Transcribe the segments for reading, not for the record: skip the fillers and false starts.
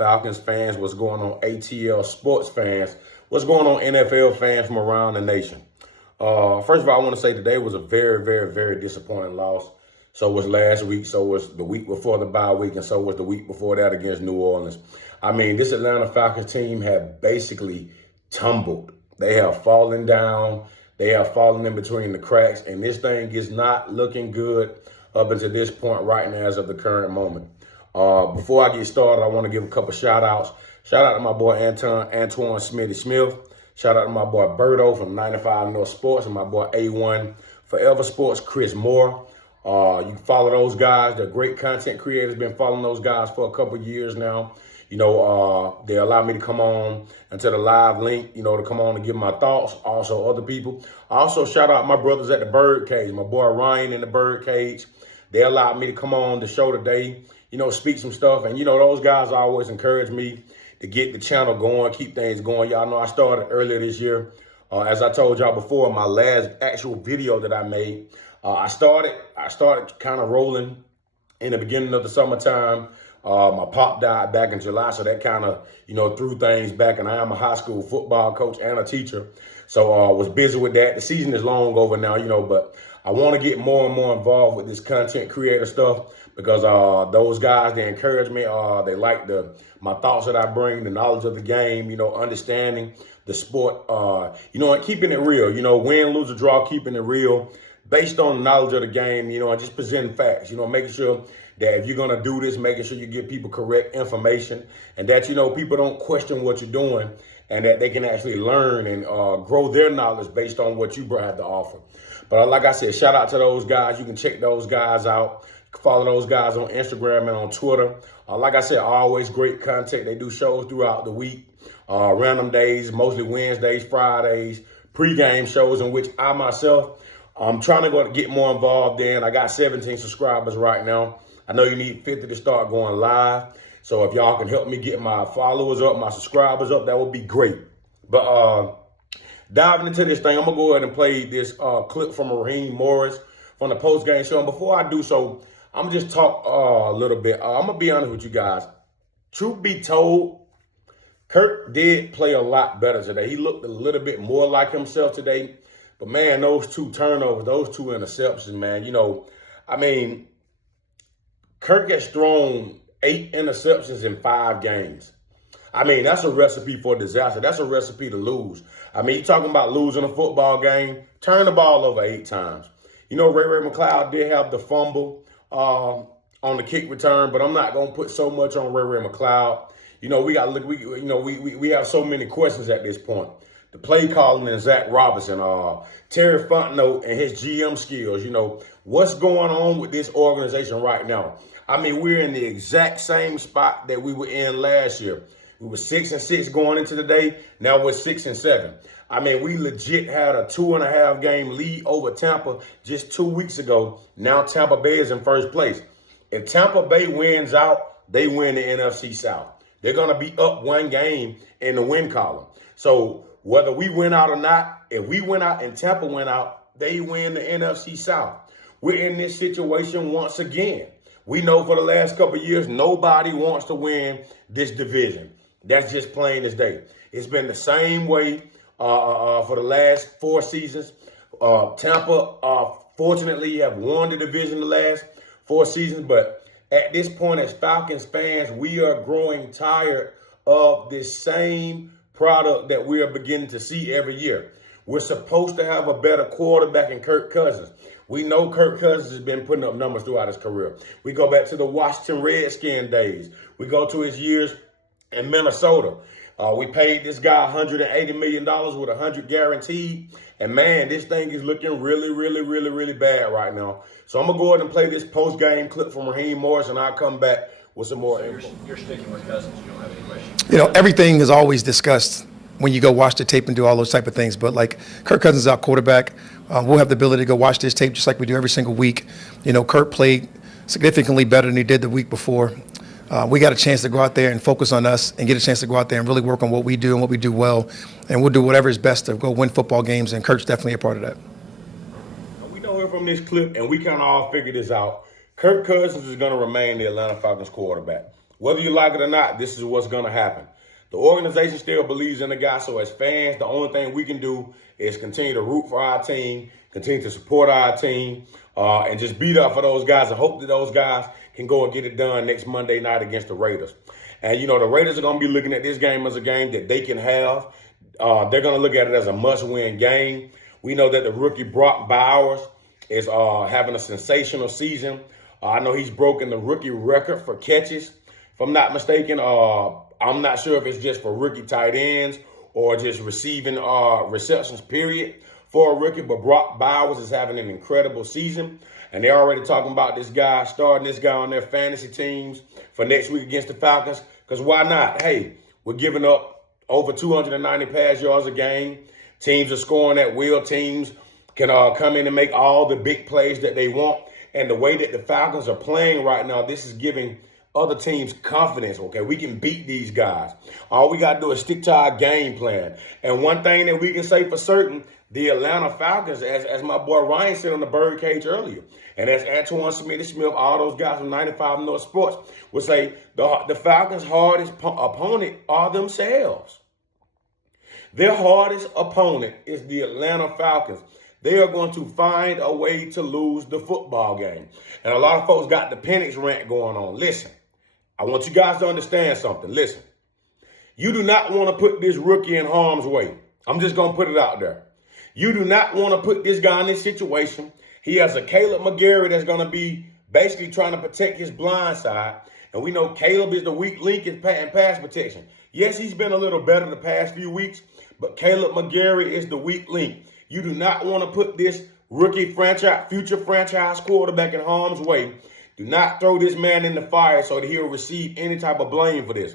Falcons fans? What's going on, ATL sports fans? What's going on, NFL fans from around the nation? First of all, I want to say today was a very, very, very disappointing loss. So was last week, so was the week before the bye week, and so was the week before that against New Orleans. I mean, this Atlanta Falcons team have basically tumbled. They have fallen down. They have fallen in between the cracks, and this thing is not looking good up until this point right now as of the current moment. Before I get started, I want to give a couple shout outs. Shout out to my boy Antoine Smithy Smith. Shout out to my boy Berto from 95 North Sports and my boy A1 Forever Sports, Chris Moore. You can follow those guys. They're great content creators. Been following those guys for a couple years now. You know, they allow me to come on into the live link, you know, to come on and give my thoughts. Also, other people. I also shout out my brothers at the Bird Cage, my boy Ryan in the Bird Cage. They allowed me to come on the show today, you know, speak some stuff. And, you know, those guys always encourage me to get the channel going, keep things going. Y'all know I started earlier this year. As I told y'all before, my last actual video that I made, I started kind of rolling in the beginning of the summertime. My pop died back in July, so that kind of, you know, threw things back. And I am a high school football coach and a teacher, so I was busy with that. The season is long over now, you know, but I want to get more and more involved with this content creator stuff because those guys, they encourage me. They like my thoughts that I bring, the knowledge of the game, you know, understanding the sport, you know, and keeping it real, you know, win, lose, or draw, keeping it real based on the knowledge of the game, you know, and just presenting facts, you know, making sure that if you're going to do this, making sure you give people correct information and that, you know, people don't question what you're doing and that they can actually learn and grow their knowledge based on what you have to offer. But like I said, shout out to those guys. You can check those guys out. You can follow those guys on Instagram and on Twitter. Like I said, always great content. They do shows throughout the week, random days, mostly Wednesdays, Fridays, pregame shows in which I myself, I'm trying to get more involved in. I got 17 subscribers right now. I know you need 50 to start going live. So if y'all can help me get my followers up, my subscribers up, that would be great. But diving into this thing, I'm going to go ahead and play this clip from Raheem Morris from the post-game show. And before I do so, I'm going to just talk a little bit. I'm going to be honest with you guys. Truth be told, Kirk did play a lot better today. He looked a little bit more like himself today. But, man, those two turnovers, those two interceptions, man, you know, I mean, Kirk has thrown 8 interceptions in 5 games. I mean, that's a recipe for disaster. That's a recipe to lose. I mean, you're talking about losing a football game. Turn the ball over 8 times. You know, Ray McCloud did have the fumble on the kick return, but I'm not going to put so much on Ray McCloud. You know, we have so many questions at this point. The play calling and Zach Robinson, Terry Fontenot and his GM skills. You know, what's going on with this organization right now? I mean, we're in the exact same spot that we were in last year. We were 6-6 going into the day. Now we're 6-7. I mean, we legit had a 2.5 game lead over Tampa just 2 weeks ago. Now Tampa Bay is in first place. If Tampa Bay wins out, they win the NFC South. They're going to be up 1 game in the win column. So whether we win out or not, if we win out and Tampa win out, they win the NFC South. We're in this situation once again. We know for the last couple of years, nobody wants to win this division. That's just plain as day. It's been the same way for the last 4 seasons. Tampa, fortunately, have won the division the last 4 seasons. But at this point, as Falcons fans, we are growing tired of this same product that we are beginning to see every year. We're supposed to have a better quarterback in Kirk Cousins. We know Kirk Cousins has been putting up numbers throughout his career. We go back to the Washington Redskins days. We go to his years in Minnesota. We paid this guy $180 million with $100 guaranteed. And, man, this thing is looking really, really, really, really bad right now. So I'm going to go ahead and play this post-game clip from Raheem Morris, and I'll come back with some more info. You're sticking with Cousins. You don't have any questions. You know, everything is always discussed when you go watch the tape and do all those type of things. But, like, Kirk Cousins is our quarterback. We'll have the ability to go watch this tape just like we do every single week. You know, Kirk played significantly better than he did the week before. We got a chance to go out there and focus on us and get a chance to go out there and really work on what we do and what we do well. And we'll do whatever is best to go win football games, and Kirk's definitely a part of that. We know here from this clip, and we kind of all figured this out, Kirk Cousins is going to remain the Atlanta Falcons quarterback. Whether you like it or not, this is what's going to happen. The organization still believes in the guy, so as fans, the only thing we can do is continue to root for our team, continue to support our team, and just beat up for those guys and hope that those guys can go and get it done next Monday night against the Raiders. And, the Raiders are going to be looking at this game as a game that they can have. They're going to look at it as a must-win game. We know that the rookie Brock Bowers is having a sensational season. I know he's broken the rookie record for catches. If I'm not mistaken, I'm not sure if it's just for rookie tight ends or just receiving receptions, period, for a rookie. But Brock Bowers is having an incredible season. And they're already talking about this guy, starting this guy on their fantasy teams for next week against the Falcons. Because why not? Hey, we're giving up over 290 pass yards a game. Teams are scoring at will. Teams can come in and make all the big plays that they want. And the way that the Falcons are playing right now, this is giving other teams confidence. Okay, we can beat these guys. All we got to do is stick to our game plan. And one thing that we can say for certain, the Atlanta Falcons, as my boy Ryan said on the Birdcage earlier, and as Antoine Smith, all those guys from 95 North Sports would say, the Falcons' hardest opponent are themselves. Their hardest opponent is the Atlanta Falcons. They are going to find a way to lose the football game. And a lot of folks got the Penix rant going on. Listen, I want you guys to understand something. Listen, you do not want to put this rookie in harm's way. I'm just going to put it out there. You do not want to put this guy in this situation. He has a Caleb McGarry that's going to be basically trying to protect his blind side. And we know Caleb is the weak link in pass protection. Yes, he's been a little better the past few weeks, but Caleb McGarry is the weak link. You do not want to put this rookie future franchise quarterback in harm's way. Do not throw this man in the fire so that he'll receive any type of blame for this.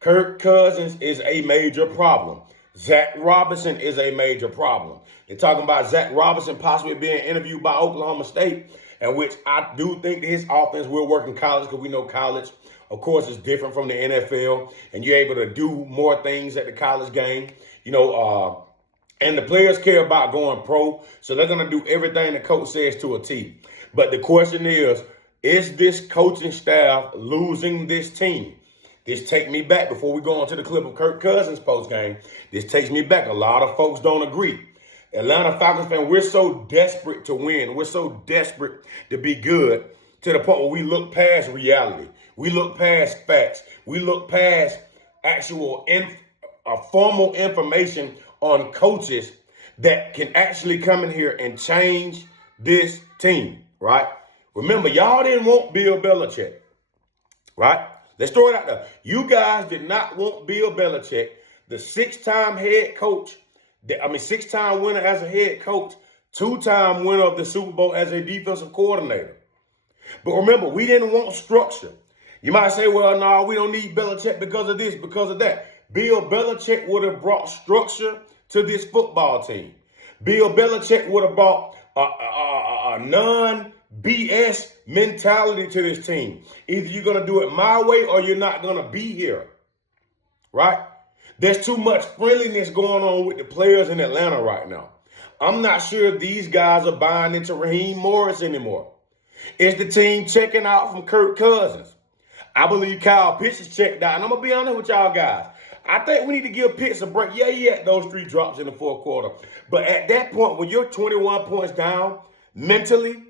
Kirk Cousins is a major problem. Zach Robinson is a major problem. They're talking about Zach Robinson possibly being interviewed by Oklahoma State, and which I do think that his offense will work in college because we know college, of course, is different from the NFL, and you're able to do more things at the college game. And the players care about going pro, so they're going to do everything the coach says to a T. But the question is this coaching staff losing this team? This takes me back, before we go on to the clip of Kirk Cousins post-game, this takes me back. A lot of folks don't agree. Atlanta Falcons fans, we're so desperate to win. We're so desperate to be good to the point where we look past reality. We look past facts. We look past actual formal information on coaches that can actually come in here and change this team, right? Remember, y'all didn't want Bill Belichick, right? Let's throw it out there. You guys did not want Bill Belichick, the six-time winner as a head coach, two-time winner of the Super Bowl as a defensive coordinator. But remember, we didn't want structure. You might say, well, no, we don't need Belichick because of this, because of that. Bill Belichick would have brought structure to this football team. Bill Belichick would have brought a non-BS mentality to this team. Either you're going to do it my way or you're not going to be here, right? There's too much friendliness going on with the players in Atlanta right now. I'm not sure these guys are buying into Raheem Morris anymore. Is the team checking out from Kirk Cousins? I believe Kyle Pitts is checked out. And I'm going to be honest with y'all guys. I think we need to give Pitts a break. Yeah, he had those 3 drops in the fourth quarter. But at that point, when you're 21 points down mentally,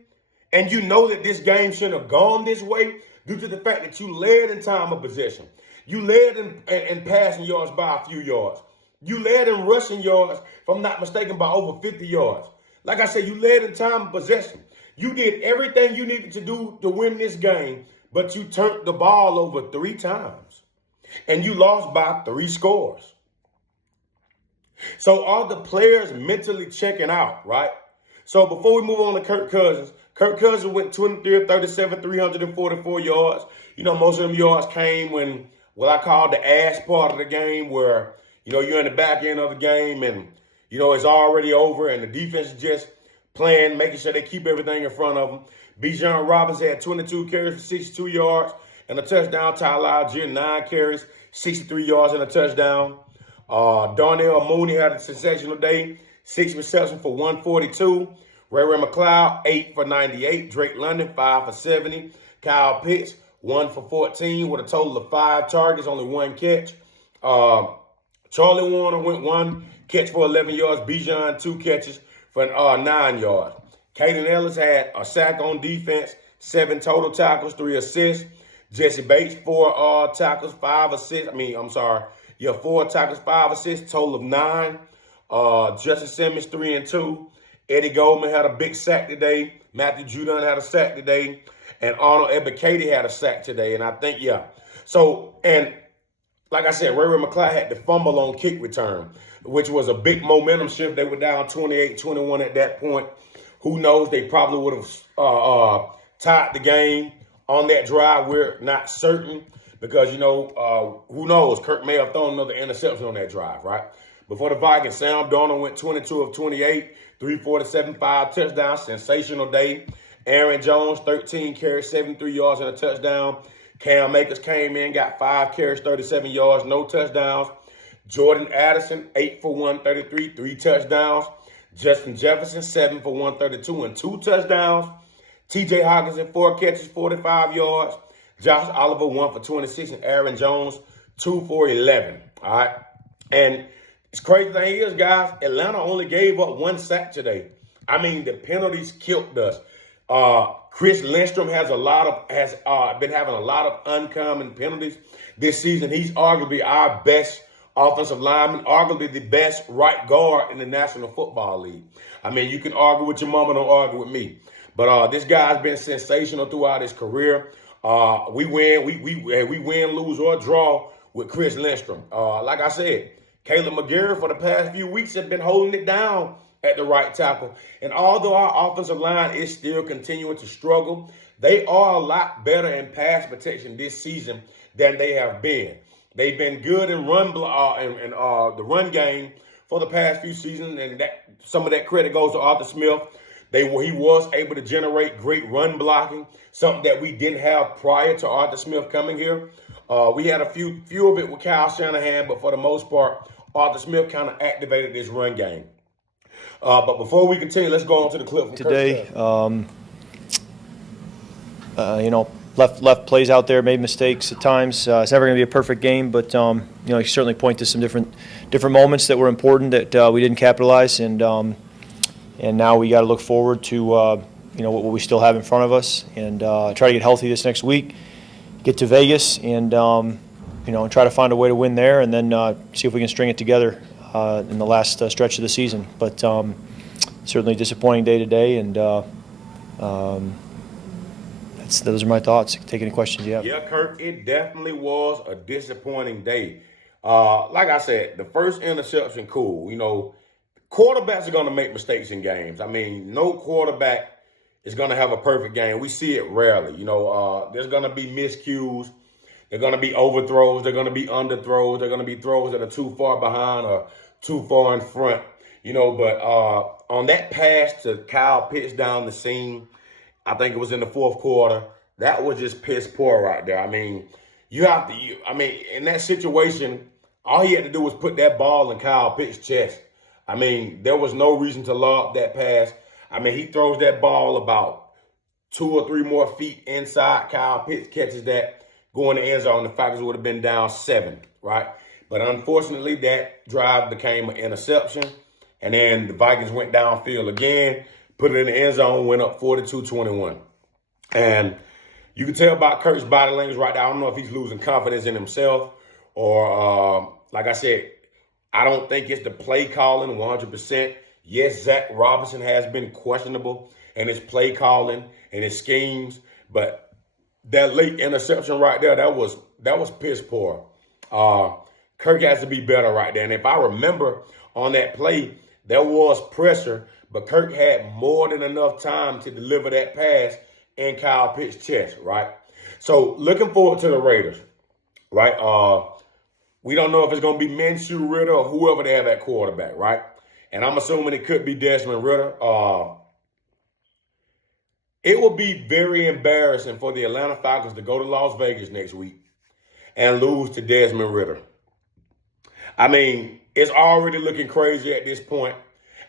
and you know that this game shouldn't have gone this way due to the fact that you led in time of possession. You led in passing yards by a few yards. You led in rushing yards, if I'm not mistaken, by over 50 yards. Like I said, you led in time of possession. You did everything you needed to do to win this game, but you turned the ball over 3 times. And you lost by 3 scores. So are the players mentally checking out, right? So before we move on to Kirk Cousins went 23 of 37, 344 yards. Most of them yards came when what I call the ass part of the game where, you're in the back end of the game and, it's already over and the defense is just playing, making sure they keep everything in front of them. Bijan Robinson had 22 carries for 62 yards and a touchdown. Tyler Algier, 9 carries, 63 yards and a touchdown. Darnell Mooney had a sensational day, 6 receptions for 142. Ray McLeod, 8 for 98. Drake London, 5 for 70. Kyle Pitts, 1 for 14 with a total of 5 targets, only 1 catch. Charlie Warner went 1 catch for 11 yards. Bijan 2 catches for 9 yards. Caden Ellis had a sack on defense, 7 total tackles, 3 assists. Jesse Bates 4 tackles, 5 assists. 4 tackles, 5 assists, total of 9. Justin Simmons 3 and 2. Eddie Goldman had a big sack today. Matthew Judon had a sack today. And Arnold Ebiketie had a sack today. And I think, So, and like I said, Ray McCloud had the fumble on kick return, which was a big momentum shift. They were down 28-21 at that point. Who knows? They probably would have tied the game on that drive. We're not certain because, who knows? Kirk may have thrown another interception on that drive, right? Before the Vikings, Sam Darnold went 22 of 28, 347, 5 touchdowns. Sensational day. Aaron Jones, 13 carries, 73 yards and a touchdown. Cam Akers came in, got 5 carries, 37 yards, no touchdowns. Jordan Addison, 8 for 133, 3 touchdowns. Justin Jefferson, 7 for 132 and 2 touchdowns. TJ Hawkinson, 4 catches, 45 yards. Josh Oliver, 1 for 26, and Aaron Jones, 2 for 11. All right. And it's crazy thing is, guys, Atlanta only gave up 1 sack today. I mean, the penalties killed us. Chris Lindstrom has been having a lot of uncommon penalties this season. He's arguably our best offensive lineman, arguably the best right guard in the National Football League. I mean, you can argue with your mama, don't argue with me. But this guy's been sensational throughout his career. We win, lose, or draw with Chris Lindstrom. Like I said, Caleb McGarry for the past few weeks has been holding it down at the right tackle. And although our offensive line is still continuing to struggle, they are a lot better in pass protection this season than they have been. They've been good in the run game for the past few seasons, and that some of that credit goes to Arthur Smith. He was able to generate great run blocking, something that we didn't have prior to Arthur Smith coming here. We had a few of it with Kyle Shanahan, but for the most part, Arthur Smith kind of activated this run game. But before we continue, let's go on to the clip from today. Left plays out there, made mistakes at times. It's never going to be a perfect game, but you certainly point to some different moments that were important that we didn't capitalize, and now we got to look forward to what we still have in front of us, and try to get healthy this next week, get to Vegas, and try to find a way to win there, and then see if we can string it together in the last stretch of the season. But certainly disappointing day today, and those are my thoughts. Take any questions you have. Yeah, Kirk, it definitely was a disappointing day. Like I said, the first interception, cool. Quarterbacks are going to make mistakes in games. I mean, no quarterback is going to have a perfect game. We see it rarely. There's going to be miscues. They're going to be overthrows. They're going to be underthrows. They're going to be throws that are too far behind or too far in front. But on that pass to Kyle Pitts down the seam, I think it was in the 4th quarter, that was just piss poor right there. I mean, in that situation, all he had to do was put that ball in Kyle Pitts' chest. I mean, there was no reason to lob that pass. I mean, he throws that ball about 2 or 3 more feet inside. Kyle Pitts catches that, going to end zone. The Falcons would have been down 7, right? But unfortunately, that drive became an interception. And then the Vikings went downfield again, put it in the end zone, went up 42-21. And you can tell by Kirk's body language right now. I don't know if he's losing confidence in himself or, like I said, I don't think it's the play calling 100%. Yes, Zach Robinson has been questionable in his play calling and his schemes, but that late interception right there, that was piss poor. Kirk has to be better right there. And if I remember on that play, there was pressure, but Kirk had more than enough time to deliver that pass in Kyle Pitts' chest, right? So looking forward to the Raiders, right? We don't know if it's going to be Minshew, Ritter, or whoever they have at quarterback, right? And I'm assuming it could be Desmond Ritter. It will be very embarrassing for the Atlanta Falcons to go to Las Vegas next week and lose to Desmond Ritter. I mean, it's already looking crazy at this point.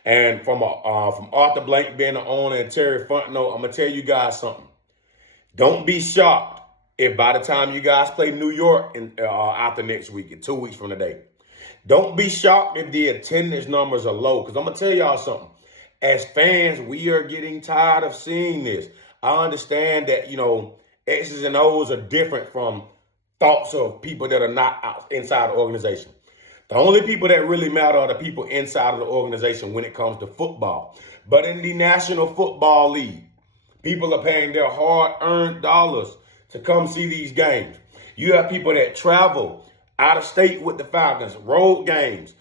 And from Arthur Blank being the owner and Terry Fontenot, I'm going to tell you guys something. Don't be shocked if by the time you guys play New York after next week, in 2 weeks from today, don't be shocked if the attendance numbers are low. Because I'm going to tell y'all something. As fans, we are getting tired of seeing this. I understand that, X's and O's are different from thoughts of people that are not inside the organization. The only people that really matter are the people inside of the organization when it comes to football. But in the National Football League, people are paying their hard-earned dollars to come see these games. You have people that travel out of state with the Falcons, road games.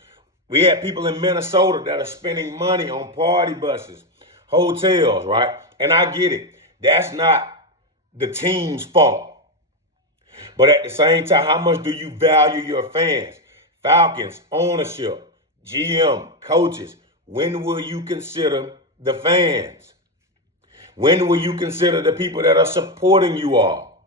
We have people in Minnesota that are spending money on party buses, hotels, right? And I get it. That's not the team's fault. But at the same time, how much do you value your fans? Falcons, ownership, GM, coaches. When will you consider the fans? When will you consider the people that are supporting you all?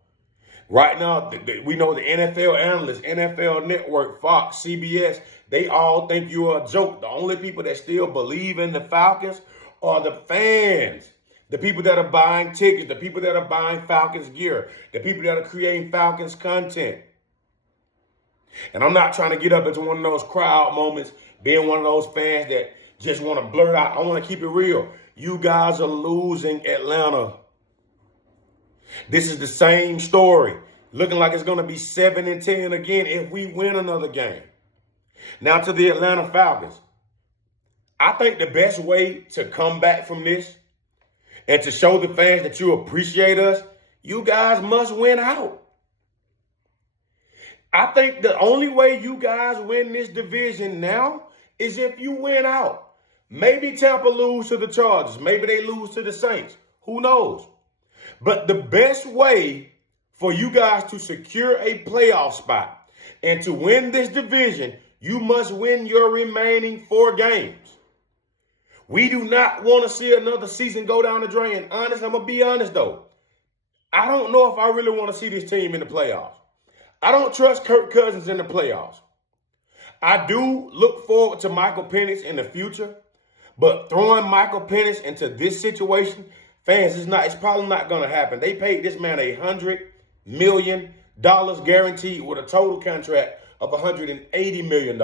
Right now, we know the NFL analysts, NFL Network, Fox, CBS, they all think you are a joke. The only people that still believe in the Falcons are the fans. The people that are buying tickets, the people that are buying Falcons gear, the people that are creating Falcons content. And I'm not trying to get up into one of those crowd moments, being one of those fans that just want to blurt out. I want to keep it real. You guys are losing Atlanta. This is the same story. Looking like it's going to be 7-10 again if we win another game. Now to the Atlanta Falcons. I think the best way to come back from this and to show the fans that you appreciate us, you guys must win out. I think the only way you guys win this division now is if you win out. Maybe Tampa lose to the Chargers. Maybe they lose to the Saints. Who knows? But the best way for you guys to secure a playoff spot and to win this division, you must win your remaining 4 games. We do not want to see another season go down the drain. I'm going to be honest, though. I don't know if I really want to see this team in the playoffs. I don't trust Kirk Cousins in the playoffs. I do look forward to Michael Penix in the future, but throwing Michael Penix into this situation, fans, it's probably not going to happen. They paid this man $100 million guaranteed with a total contract of $180 million.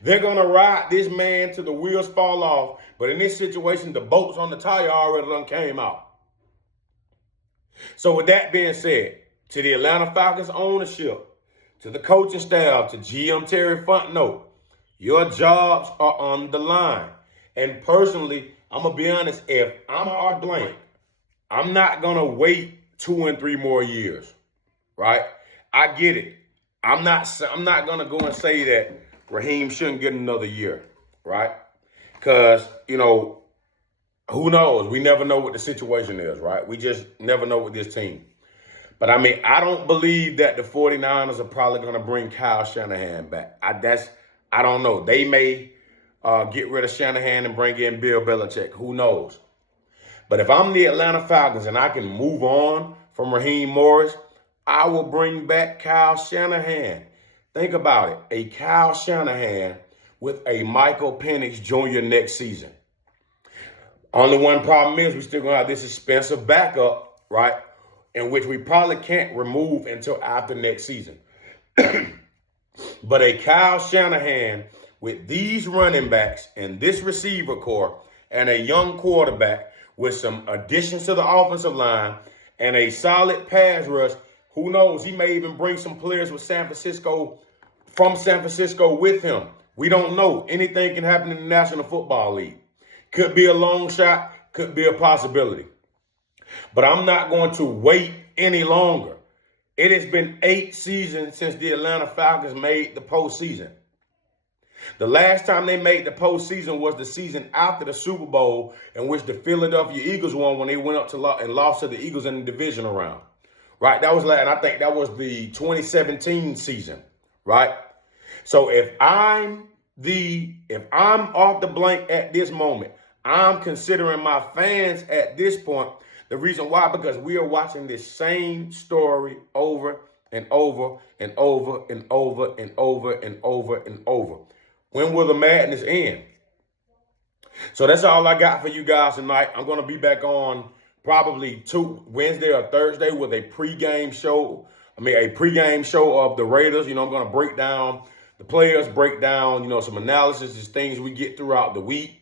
They're going to ride this man till the wheels fall off. But in this situation, the bolts on the tire already done came out. So with that being said, to the Atlanta Falcons ownership, to the coaching staff, to GM Terry Fontenot, your jobs are on the line. And personally, I'm going to be honest, if I'm Art Blank, I'm not going to wait 2 and 3 more years, right? I get it. I'm not going to go and say that Raheem shouldn't get another year, right? Because, who knows? We never know what the situation is, right? We just never know with this team. But, I don't believe that the 49ers are probably going to bring Kyle Shanahan back. I don't know. They may get rid of Shanahan and bring in Bill Belichick. Who knows? But if I'm the Atlanta Falcons and I can move on from Raheem Morris, I will bring back Kyle Shanahan. Think about it. A Kyle Shanahan with a Michael Penix Jr. next season. Only one problem is we still going to have this expensive backup, right? In which we probably can't remove until after next season. But a Kyle Shanahan with these running backs and this receiver core and a young quarterback with some additions to the offensive line and a solid pass rush, who knows? He may even bring some players from San Francisco with him. We don't know. Anything can happen in the National Football League. Could be a long shot, could be a possibility. But I'm not going to wait any longer. It has been 8 seasons since the Atlanta Falcons made the postseason. The last time they made the postseason was the season after the Super Bowl, in which the Philadelphia Eagles won when they went up to and lost to the Eagles in the divisional round. Right? That was and I think that was the 2017 season. Right? So if I'm off the blank at this moment, I'm considering my fans at this point. The reason why, because we are watching this same story over and over and over and over and over and over and over. When will the madness end? So that's all I got for you guys tonight. I'm going to be back on probably Wednesday or Thursday with a pregame show. A pregame show of the Raiders. I'm going to break down the players, break down, some analysis, just things we get throughout the week.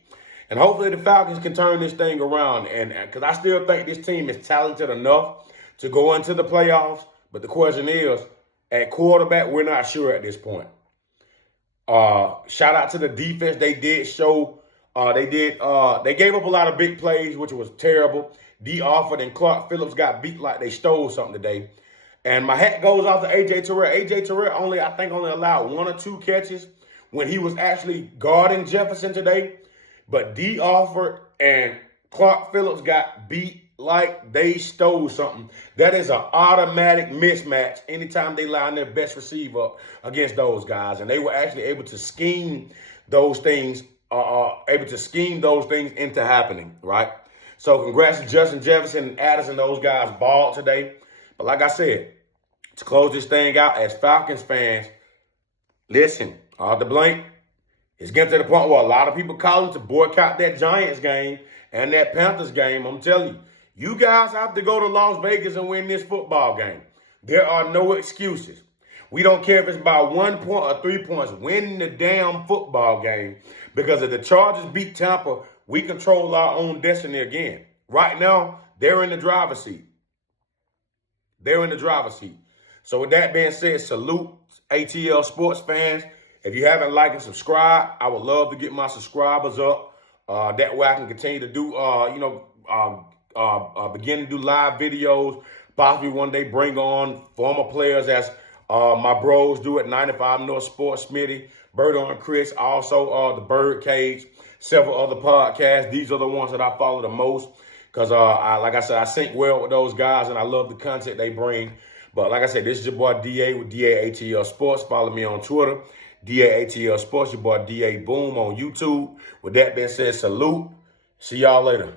And hopefully the Falcons can turn this thing around. And because I still think this team is talented enough to go into the playoffs. But the question is, at quarterback, we're not sure at this point. Shout out to the defense. They did show, they gave up a lot of big plays, which was terrible. D. Alford and Clark Phillips got beat like they stole something today. And my hat goes off to A.J. Terrell. A.J. Terrell I think only allowed 1 or 2 catches when he was actually guarding Jefferson today. But D. Alford and Clark Phillips got beat like they stole something. That is an automatic mismatch anytime they line their best receiver up against those guys. And they were actually able to scheme those things, into happening, right? So congrats to Justin Jefferson and Addison. Those guys balled today. But like I said, to close this thing out, as Falcons fans, listen, the blank is getting to the point where a lot of people calling to boycott that Giants game and that Panthers game. I'm telling you, you guys have to go to Las Vegas and win this football game. There are no excuses. We don't care if it's by 1 point or 3 points. Win the damn football game. Because if the Chargers beat Tampa, we control our own destiny again. Right now, they're in the driver's seat. So with that being said, salute ATL sports fans. If you haven't liked and subscribed, I would love to get my subscribers up. That way I can continue to do, begin to do live videos. Possibly one day bring on former players as my bros do at 95 North Sports, Smitty, Birdo and Chris. Also the Bird Cage, several other podcasts. These are the ones that I follow the most. Because, like I said, I sync well with those guys, and I love the content they bring. But like I said, this is your boy DA with DA ATL Sports. Follow me on Twitter, DA ATL Sports. Your boy DA Boom on YouTube. With that being said, salute. See y'all later.